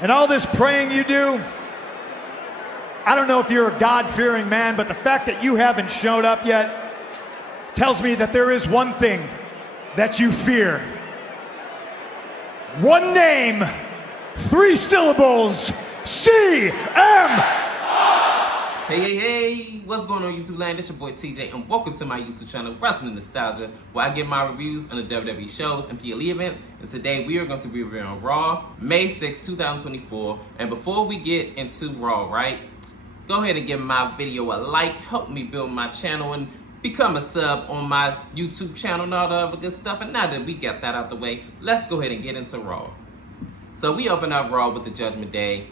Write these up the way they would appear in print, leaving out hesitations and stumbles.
And all this praying you do, I don't know if you're a God-fearing man, but the fact that you haven't showed up yet tells me that there is one thing that you fear. One name, 3 syllables, CM. Hey, what's going on YouTube land? It's your boy TJ and welcome to my YouTube channel, Wrestling Nostalgia, where I give my reviews on the WWE shows and PLE events. And today we are going to be reviewing Raw, May 6, 2024. And before we get into Raw, right, go ahead and give my video a like, help me build my channel and become a sub on my YouTube channel and all the other good stuff. And now that we got that out the way, let's go ahead and get into Raw. So we open up Raw with the Judgment Day.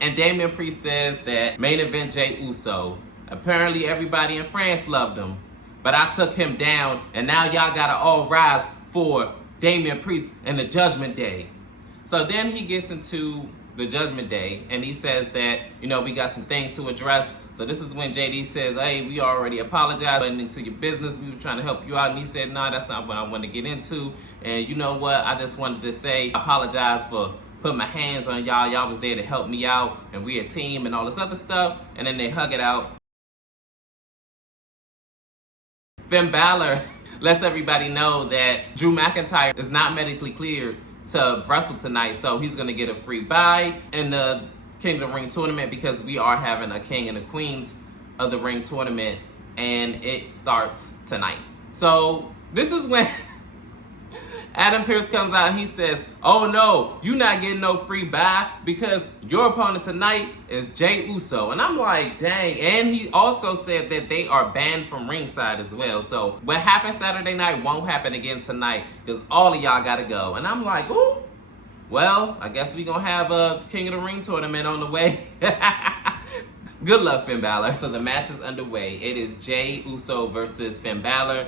And Damian Priest says that main event Jey Uso. Apparently everybody in France loved him, but I took him down, and now y'all gotta all rise for Damian Priest and the Judgment Day. So then he gets into the Judgment Day, and he says that, you know, we got some things to address. So this is when JD says, hey, we already apologized, went into your business, we were trying to help you out. And he said, no, that's not what I want to get into. And you know what, I just wanted to say, I apologize for put my hands on y'all. Y'all was there to help me out, and we a team and all this other stuff. And then they hug it out. Finn Balor lets everybody know that Drew McIntyre is not medically cleared to wrestle tonight, so he's gonna get a free bye in the King of the Ring tournament because we are having a King and a Queens of the Ring tournament, and it starts tonight. So this is when Adam Pearce comes out and he says, oh no, you're not getting no free bye because your opponent tonight is Jey Uso. And I'm like, dang. And he also said that they are banned from ringside as well. So what happened Saturday night won't happen again tonight because all of y'all gotta go. And I'm like, ooh, well, I guess we gonna have a King of the Ring tournament on the way. Good luck, Finn Balor. So the match is underway. It is Jey Uso versus Finn Balor.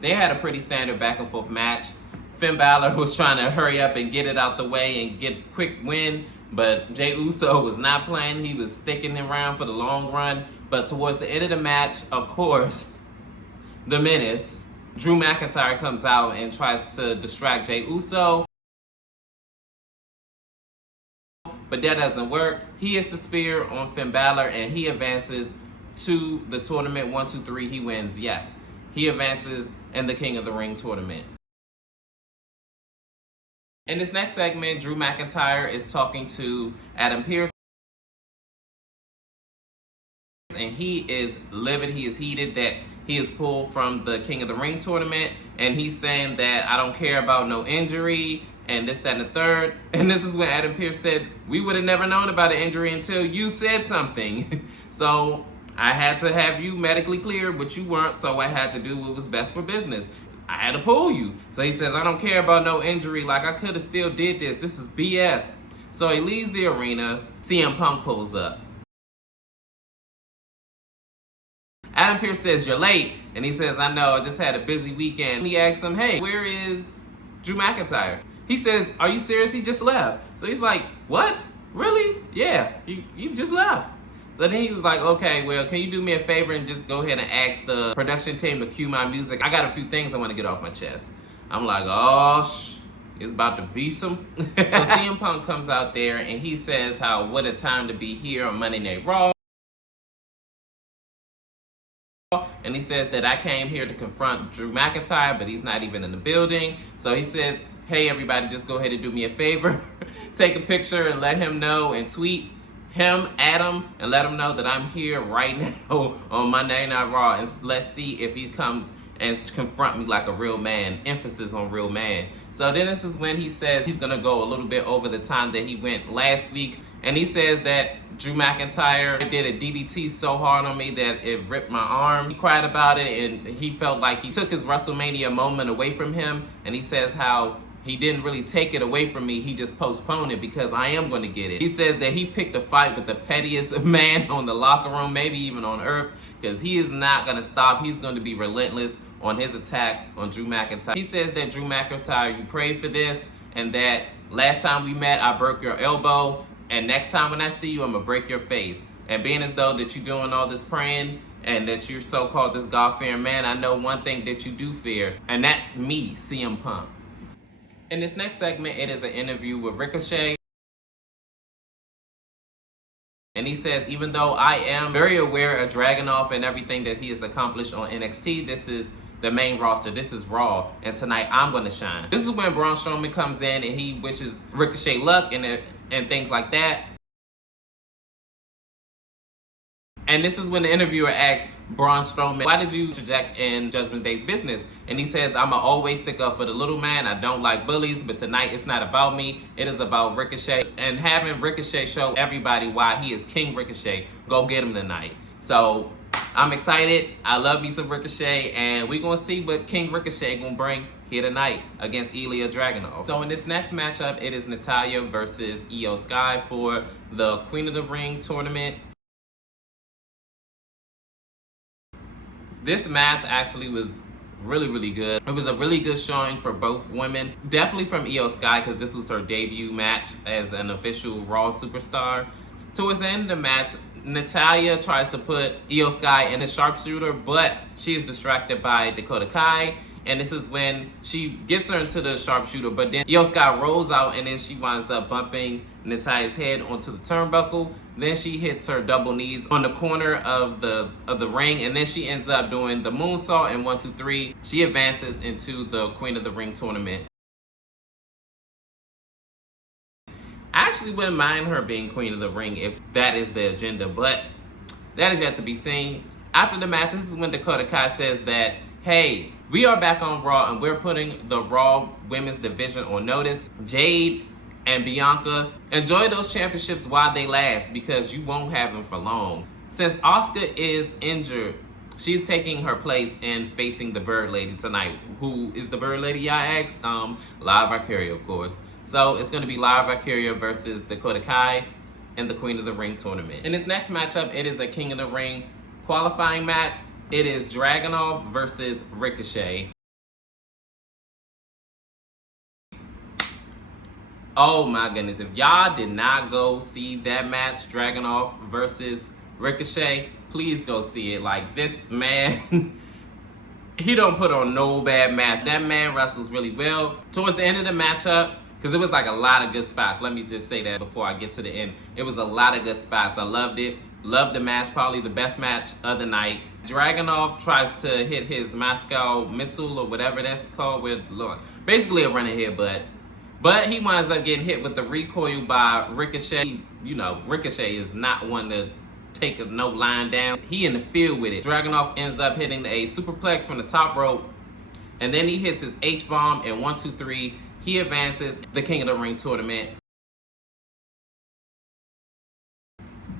They had a pretty standard back and forth match. Finn Balor was trying to hurry up and get it out the way and get a quick win, but Jey Uso was not playing. He was sticking around for the long run. But towards the end of the match, of course, the Menace, Drew McIntyre, comes out and tries to distract Jey Uso. But that doesn't work. He hits the spear on Finn Balor and he advances to the tournament. 1, 2, 3, he wins. Yes, he advances in the King of the Ring tournament. In this next segment, Drew McIntyre is talking to Adam Pearce. And he is livid, he is heated that he is pulled from the King of the Ring tournament. And he's saying that I don't care about no injury and this, that, and the third. And this is when Adam Pearce said, we would have never known about an injury until you said something. So I had to have you medically cleared, but you weren't, so I had to do what was best for business. I had to pull you. So he says, I don't care about no injury, like I could have still did this. This is BS. So he leaves the arena. CM Punk pulls up. Adam Pearce says, you're late. And he says, I know, I just had a busy weekend. He asks him, hey, where is Drew McIntyre? He says, are you serious? He just left. So he's like, what? Really? Yeah, you just left. So then he was like, okay, well, can you do me a favor and just go ahead and ask the production team to cue my music? I got a few things I want to get off my chest. I'm like, oh, it's about to be some. So CM Punk comes out there and he says how what a time to be here on Monday Night Raw. And he says that I came here to confront Drew McIntyre, but he's not even in the building. So he says, hey, everybody, just go ahead and do me a favor. Take a picture and let him know and tweet him, Adam, and let him know that I'm here right now on Monday Night Raw, and let's see if he comes and confront me like a real man. Emphasis on real man. So then this is when he says he's gonna go a little bit over the time that he went last week, and he says that Drew McIntyre did a DDT so hard on me that it ripped my arm. He cried about it, and he felt like he took his WrestleMania moment away from him, and he says how he didn't really take it away from me, he just postponed it because I am going to get it. He says that he picked a fight with the pettiest man on the locker room, maybe even on earth, because he is not going to stop. He's going to be relentless on his attack on Drew McIntyre. He says that Drew McIntyre, you prayed for this, and that last time we met, I broke your elbow, and next time when I see you, I'm going to break your face. And being as though that you're doing all this praying, and that you're so-called this God-fearing man, I know one thing that you do fear, and that's me, CM Punk. In this next segment, it is an interview with Ricochet. And he says, even though I am very aware of Dragunov and everything that he has accomplished on NXT, this is the main roster. This is Raw. And tonight, I'm going to shine. This is when Braun Strowman comes in and he wishes Ricochet luck and things like that. And this is when the interviewer asks Braun Strowman, why did you interject in Judgment Day's business? And he says, I'ma always stick up for the little man. I don't like bullies, but tonight it's not about me. It is about Ricochet. And having Ricochet show everybody why he is King Ricochet. Go get him tonight. So I'm excited. I love me some Ricochet. And we're going to see what King Ricochet going to bring here tonight against Ilya Dragunov. So in this next matchup, it is Natalya versus Io Sky for the Queen of the Ring tournament. This match actually was really good. It was a really good showing for both women. Definitely from Io Sky, because this was her debut match as an official Raw superstar. Towards the end of the match, Natalya tries to put Io Sky in a sharpshooter, but she is distracted by Dakota Kai. And this is when she gets her into the sharpshooter, but then Io Sky rolls out and then she winds up bumping Natalya's head onto the turnbuckle. Then she hits her double knees on the corner of the ring, and then she ends up doing the moonsault and 1, 2, 3. She advances into the Queen of the Ring tournament. I actually wouldn't mind her being Queen of the Ring if that is the agenda, but that is yet to be seen. After the match, this is when Dakota Kai says that, hey, we are back on Raw and we're putting the Raw Women's Division on notice. Jade and Bianca, enjoy those championships while they last because you won't have them for long. Since Asuka is injured, she's taking her place and facing the Bird Lady tonight. Who is the Bird Lady, y'all ask? Lyra Valkyria, of course. So it's going to be Lyra Valkyria versus Dakota Kai in the Queen of the Ring tournament. In this next matchup, it is a King of the Ring qualifying match. It is Dragunov versus Ricochet. Oh my goodness, if y'all did not go see that match, Dragunov versus Ricochet, please go see it. Like, this man, he don't put on no bad match. That man wrestles really well. Towards the end of the matchup, because it was like a lot of good spots. Let me just say that before I get to the end. It was a lot of good spots. I loved it. Loved the match. Probably the best match of the night. Dragunov tries to hit his Moscow missile or whatever that's called with, basically a running headbutt. But he winds up getting hit with the recoil by Ricochet. You know, Ricochet is not one to take a no line down. He in the field with it. Dragunov ends up hitting a superplex from the top rope. And then he hits his H-bomb and 1, 2, 3. He advances the King of the Ring tournament.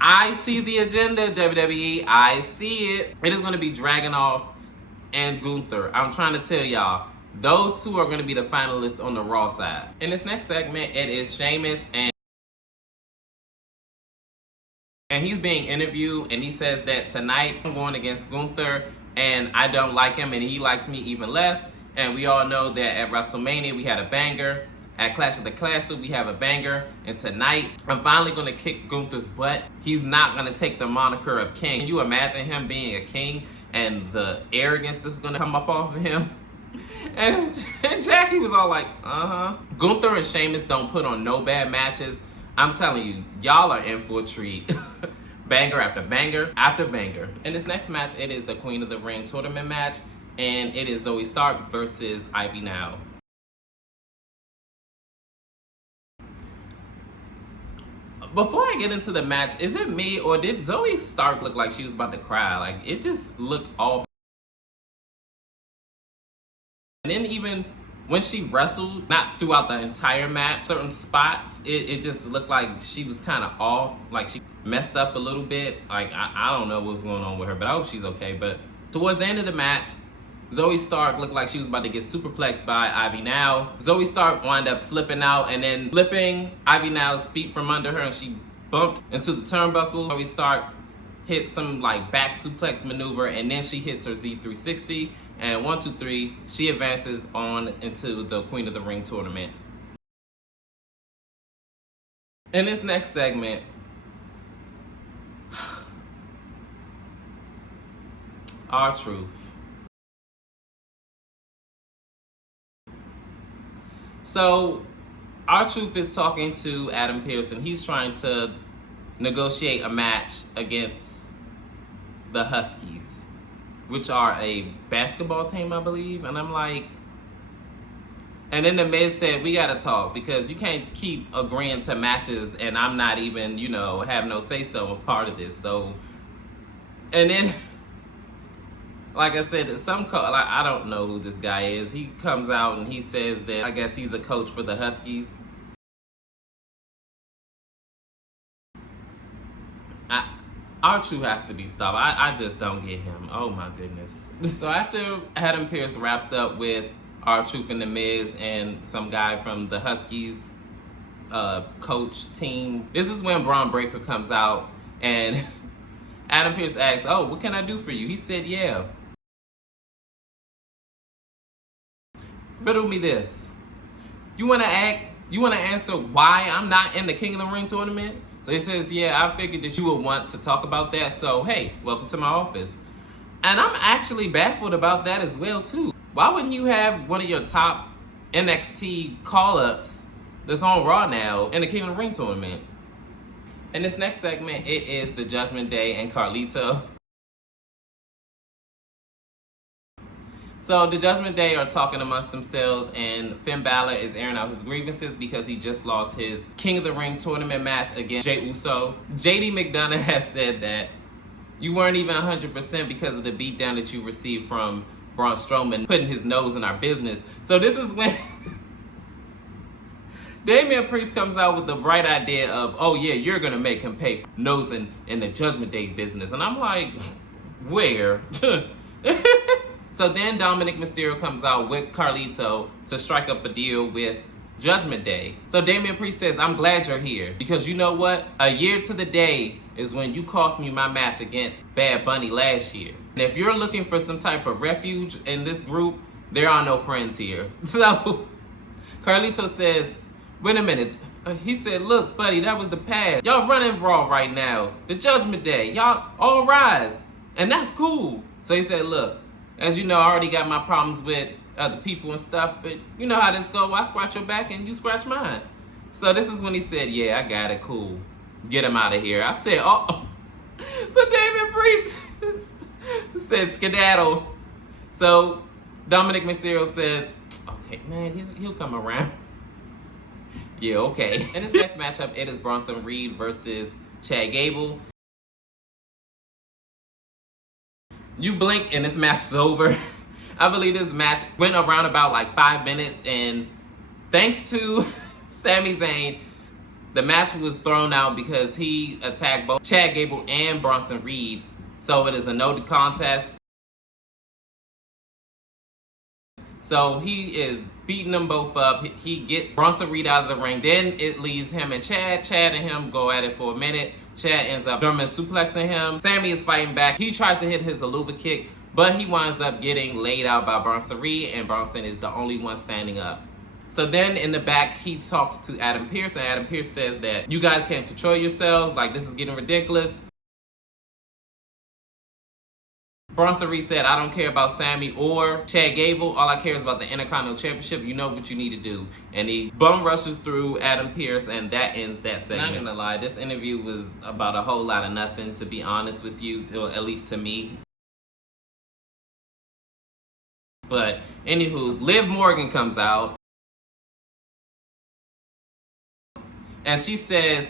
I see the agenda, WWE. I see it. It is going to be Dragunov and Gunther. I'm trying to tell y'all. Those two are going to be the finalists on the Raw side. In this next segment, it is Sheamus and he's being interviewed, and he says that tonight I'm going against Gunther, and I don't like him, and he likes me even less. And we all know that at WrestleMania we had a banger. At Clash of the Castle we have a banger. And tonight I'm finally going to kick Gunther's butt. He's not going to take the moniker of king. Can you imagine him being a king and the arrogance that's going to come up off of him? And Jackie was all like, Gunther and Sheamus don't put on no bad matches. I'm telling you, y'all are in for a treat. Banger after banger after banger. In this next match, it is the Queen of the Ring tournament match. And it is Zoe Stark versus Ivy Now. Before I get into the match, is it me or did Zoe Stark look like she was about to cry? Like, it just looked awful. And then even when she wrestled, not throughout the entire match, certain spots, it just looked like she was kind of off. Like, she messed up a little bit. Like, I don't know what's going on with her, but I hope she's okay. But towards the end of the match, Zoe Stark looked like she was about to get superplexed by Ivy Now. Zoe Stark wound up slipping out and then flipping Ivy Now's feet from under her, and she bumped into the turnbuckle. Zoe Stark hit some like back suplex maneuver, and then she hits her Z360. And 1, 2, 3, she advances on into the Queen of the Ring tournament. In this next segment, R-Truth. So R-Truth is talking to Adam Pearce, and he's trying to negotiate a match against the Huskies, which are a basketball team, I believe. And I'm like, and then the Miz said, we gotta talk, because you can't keep agreeing to matches and I'm not even, have no say-so a part of this. So, and then, like I said, I don't know who this guy is. He comes out and he says that I guess he's a coach for the Huskies. R-Truth has to be stopped. I just don't get him. Oh my goodness. So after Adam Pearce wraps up with R-Truth and the Miz and some guy from the Huskies coach team, this is when Braun Breaker comes out and Adam Pearce asks, oh, what can I do for you? He said, yeah. Riddle me this. You wanna answer why I'm not in the King of the Ring tournament? So he says, yeah, I figured that you would want to talk about that. So, hey, welcome to my office. And I'm actually baffled about that as well, too. Why wouldn't you have one of your top NXT call-ups that's on Raw now in the King of the Ring tournament? In this next segment, it is the Judgment Day and Carlito. So the Judgment Day are talking amongst themselves, and Finn Balor is airing out his grievances because he just lost his King of the Ring tournament match against Jey Uso. JD McDonough has said that you weren't even 100% because of the beatdown that you received from Braun Strowman putting his nose in our business. So this is when Damian Priest comes out with the bright idea of, oh yeah, you're going to make him pay for nosing in the Judgment Day business. And I'm like, where? So then Dominic Mysterio comes out with Carlito to strike up a deal with Judgment Day. So Damian Priest says, I'm glad you're here, because you know what? A year to the day is when you cost me my match against Bad Bunny last year. And if you're looking for some type of refuge in this group, there are no friends here. So Carlito says, wait a minute. He said, look, buddy, that was the past. Y'all running Raw right now. The Judgment Day. Y'all all rise. And that's cool. So he said, look, as you know, I already got my problems with other people and stuff, but you know how this go. I scratch your back and you scratch mine. So this is when he said, yeah, I got it, cool. Get him out of here. I said, oh. So Damian Priest said skedaddle. So Dominic Mysterio says, okay, man, he'll come around. Yeah, okay. In this next matchup, it is Bronson Reed versus Chad Gable. You blink and this match is over. I believe this match went around about like 5 minutes, and thanks to Sami Zayn, the match was thrown out because he attacked both Chad Gable and Bronson Reed. So it is a no contest. So he is beating them both up. He gets Bronson Reed out of the ring. Then it leaves him and Chad. Chad and him go at it for a minute. Chad ends up German suplexing him. Sami is fighting back. He tries to hit his Aluva kick, but he winds up getting laid out by Bronson Reed, and Bronson is the only one standing up. So then in the back, he talks to Adam Pearce, and Adam Pearce says that you guys can't control yourselves. Like, this is getting ridiculous. Bronson Reed said, I don't care about Sami or Chad Gable. All I care is about the Intercontinental Championship. You know what you need to do. And he bum rushes through Adam Pearce, and that ends that segment. Not gonna lie, this interview was about a whole lot of nothing, to be honest with you, or at least to me. But anywho, Liv Morgan comes out, and she says,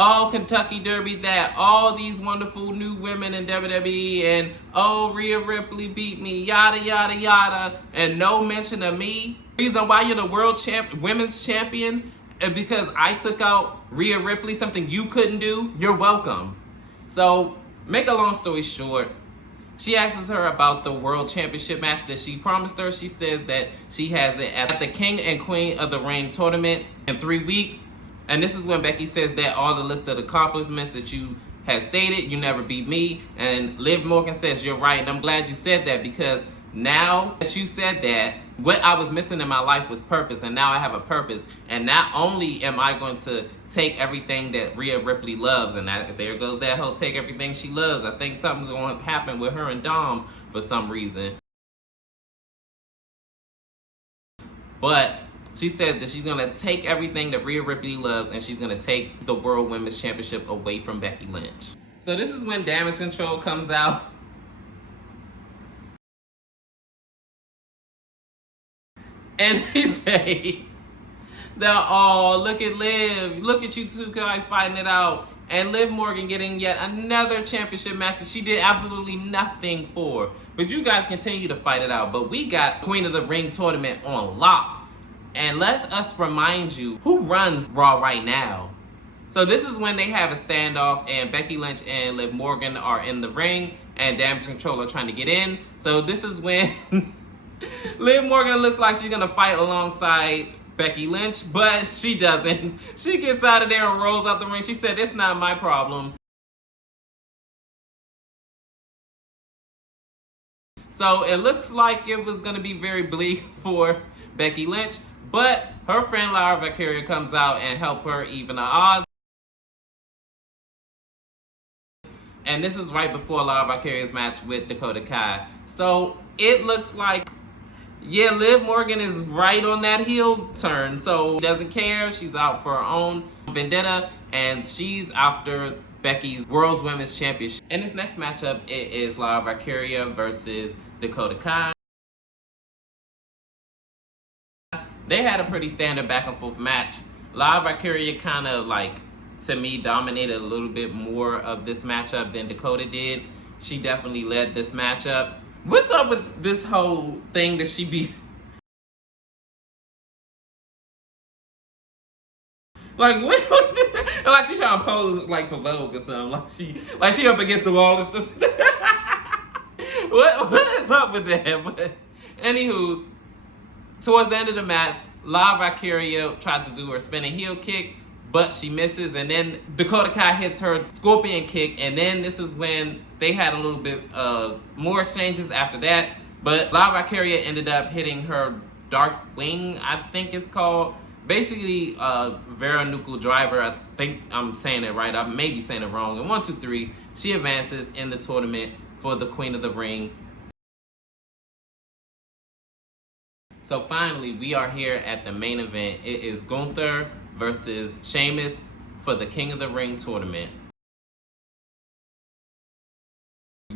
oh, Kentucky Derby that, all these wonderful new women in WWE, and oh, Rhea Ripley beat me, yada, yada, yada, and no mention of me. Reason why you're the world women's champion, and because I took out Rhea Ripley, something you couldn't do, you're welcome. So, make a long story short, she asks her about the world championship match that she promised her. She says that she has it at the King and Queen of the Ring tournament in 3 weeks. And this is when Becky says that all the list of accomplishments that you have stated, you never beat me. And Liv Morgan says, you're right. And I'm glad you said that, because now that you said that, what I was missing in my life was purpose. And now I have a purpose. And not only am I going to take everything that Rhea Ripley loves, and that, there goes that whole take everything she loves. I think something's going to happen with her and Dom. for some reason. But she says that she's going to take everything that Rhea Ripley loves and she's going to take the World Women's Championship away from Becky Lynch. So this is when Damage Control comes out. And he say that, oh, look at Liv. Look at you two guys fighting it out. And Liv Morgan getting yet another championship match that she did absolutely nothing for. But you guys continue to fight it out. But we got Queen of the Ring tournament on lock. And let us remind you who runs Raw right now. So this is when they have a standoff and Becky Lynch and Liv Morgan are in the ring and Damage Control are trying to get in. So this is when Liv Morgan looks like she's going to fight alongside Becky Lynch, but she doesn't. She gets out of there and rolls out the ring. She said, it's not my problem. So it looks like it was going to be very bleak for Becky Lynch, but her friend Lyra Valkyria comes out and help her even the odds. And this is right before Lyra Valkyria's match with Dakota Kai. So it looks like, yeah, Liv Morgan is right on that heel turn. So she doesn't care. She's out for her own vendetta. And she's after Becky's World Women's Championship. In this next matchup, it is Lyra Valkyria versus Dakota Kai. They had a pretty standard back and forth match. Lyra Valkyria kind of like, to me, dominated a little bit more of this matchup than Dakota did. She definitely led this matchup. What's up with this whole thing that she be like, what like she trying to pose like for Vogue or something, like she up against the wall and stuff. what is up with that? But anywho, towards the end of the match, Lyra Valkyria tried to do her spinning heel kick, but she misses, and then Dakota Kai hits her scorpion kick, and then this is when they had a little bit more exchanges after that. But Lyra Valkyria ended up hitting her Dark Wing, I think it's called. Basically, Vera Nuku Driver, I think I'm saying it right. I may be saying it wrong. And 1, 2, 3, she advances in the tournament for the Queen of the Ring. So finally, we are here at the main event. It is Gunther versus Sheamus for the King of the Ring tournament.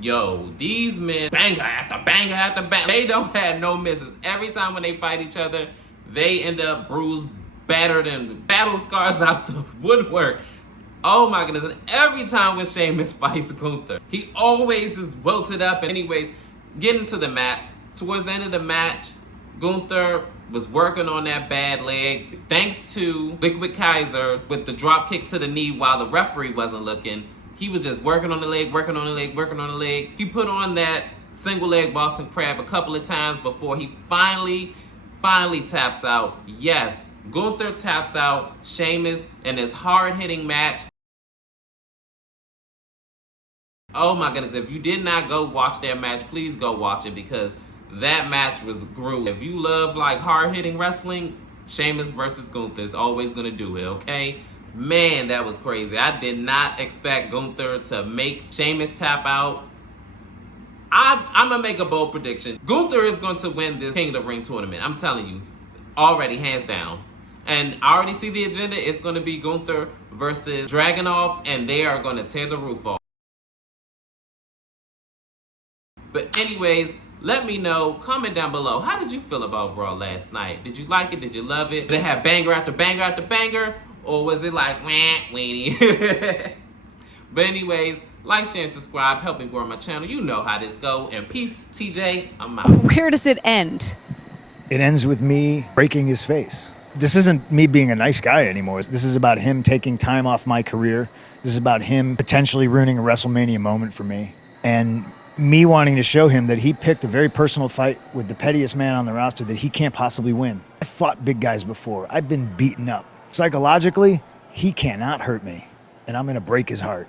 Yo, these men, banger after banger after banger. They don't have no misses. Every time when they fight each other, they end up bruised, battered, and battle scars out the woodwork. Oh my goodness. And every time when Sheamus fights Gunther, he always is wilted up. And anyways, getting to the match. Towards the end of the match, Gunther was working on that bad leg. Thanks to Liquid Kaiser with the drop kick to the knee while the referee wasn't looking. He was just working on the leg, working on the leg, working on the leg. He put on that single leg Boston Crab a couple of times before he finally taps out. Yes, Gunther taps out Sheamus in this hard-hitting match. Oh my goodness, if you did not go watch that match, please go watch it because that match was groove. If you love like hard-hitting wrestling, Sheamus versus Gunther is always gonna do it, okay? Man, that was crazy. I did not expect Gunther to make Sheamus tap out. I'm gonna make a bold prediction. Gunther is going to win this King of the Ring tournament. I'm telling you, already, hands down. And I already see the agenda. It's gonna be Gunther versus Dragunov, and they are gonna tear the roof off. But anyways, let me know, comment down below, how did you feel about Raw last night? Did you like it? Did you love it? Did it have banger after banger after banger? Or was it like, wah, weenie? But anyways, like, share, and subscribe. Help me grow my channel. You know how this go. And peace, TJ. I'm out. Where does it end? It ends with me breaking his face. This isn't me being a nice guy anymore. This is about him taking time off my career. This is about him potentially ruining a WrestleMania moment for me. And me wanting to show him that he picked a very personal fight with the pettiest man on the roster that he can't possibly win. I've fought big guys before. I've been beaten up. Psychologically, he cannot hurt me. And I'm going to break his heart.